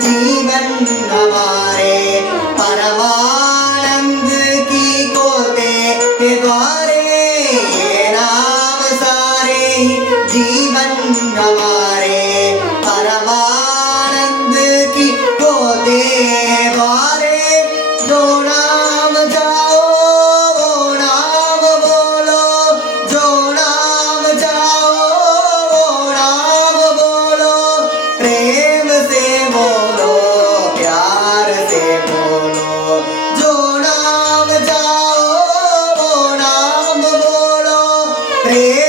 जीवन हमारे परमानंद की गोते के द्वारे, ये नाम सारे जीवन हमारे परमानंद की गोते द्वारे। जो नाम जाओ वो नाम बोलो, जो नाम जाओ वो नाम बोलो, प्रेम से बोलो प्यार से बोलो। जो नाम जाओ वो नाम बोलो, प्रेम